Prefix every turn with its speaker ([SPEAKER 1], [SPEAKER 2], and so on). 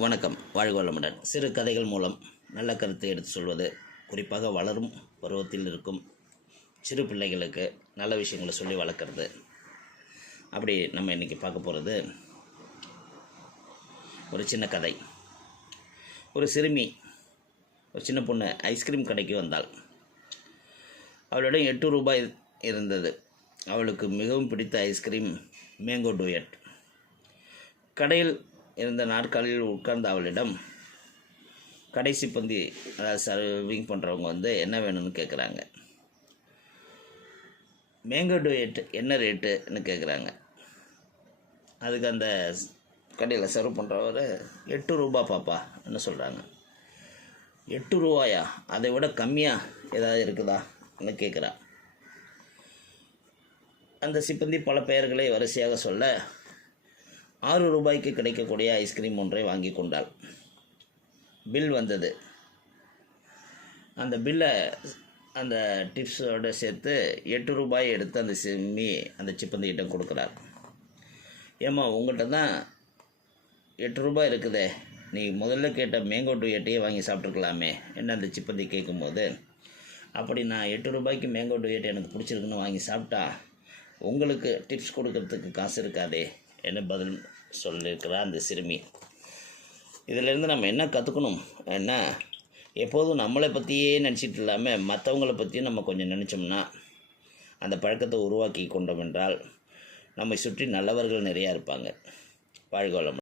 [SPEAKER 1] வணக்கம். வாழ்க வளமுடன். சிறு கதைகள் மூலம் நல்ல கருத்தை எடுத்து சொல்வது குறிப்பாக வளரும் பருவத்தில் இருக்கும் சிறு பிள்ளைகளுக்கு நல்ல விஷயங்களை சொல்லி வளர்க்குறது. அப்படி நம்ம இன்றைக்கி பார்க்க போகிறது ஒரு சின்ன கதை. ஒரு சிறுமி ஒரு சின்ன பொண்ணு ஐஸ்கிரீம் கடைக்கு வந்தாள். அவளிடம் எட்டு ரூபாய் இருந்தது. அவளுக்கு மிகவும் பிடித்த ஐஸ்கிரீம் மேங்கோ டூயட் கடையில் இருந்த நாற்காலியில் உட்கார்ந்த அவளிடம் கடைசி பந்தி அதாவது சர்விங் பண்ணுறவங்க வந்து என்ன வேணும்னு கேட்குறாங்க மேங்கோ டூயட் என்ன ரேட்டுன்னு கேட்குறாங்க அதுக்கு அந்த கடையில் சர்வ் பண்ணுறவர் எட்டு ரூபா பாப்பா என்ன சொல்கிறாங்க எட்டு ரூபாயா? அதை விட கம்மியாக ஏதாவது இருக்குதான்னு கேட்குறா அந்த சிப்பந்தி பல பெயர்களை வரிசையாக சொல்ல ஆறு ரூபாய்க்கு கிடைக்கக்கூடிய ஐஸ்கிரீம் ஒன்றை வாங்கி கொண்டாள். பில் வந்தது. அந்த பில்லை அந்த டிப்ஸோடு சேர்த்து எட்டு ரூபாய் எடுத்து அந்த சிம்மி அந்த சிப்பந்திகிட்ட கொடுக்குறார். ஏம்மா உங்கள்கிட்ட தான் எட்டு ரூபாய் இருக்குதே. நீ முதல்ல கேட்ட மேங்கோ டூ எட்டையே வாங்கி சாப்பிட்ருக்கலாமே என்ன அந்த சிப்பந்தி கேட்கும்போது அப்படி நான் எட்டு ரூபாய்க்கு மேங்கோ ஏட்டை எனக்கு பிடிச்சிருக்குன்னு வாங்கி சாப்பிட்டா உங்களுக்கு டிப்ஸ் கொடுக்கறதுக்கு காசு இருக்காதே. என்ன பதில் சொல்லியிருக்கிறார் அந்த சிறுமி. இதிலேருந்து நம்ம என்ன கற்றுக்கணும் என்ன? எப்போதும் நம்மளை பற்றியே நினச்சிட்டு இல்லாமல் மற்றவங்கள பற்றியும் நம்ம கொஞ்சம் நினச்சோம்னா அந்த பழக்கத்தை உருவாக்கி கொண்டோம் என்றால் நம்மை சுற்றி நல்லவர்கள் நிறையா இருப்பாங்க. வாழ்க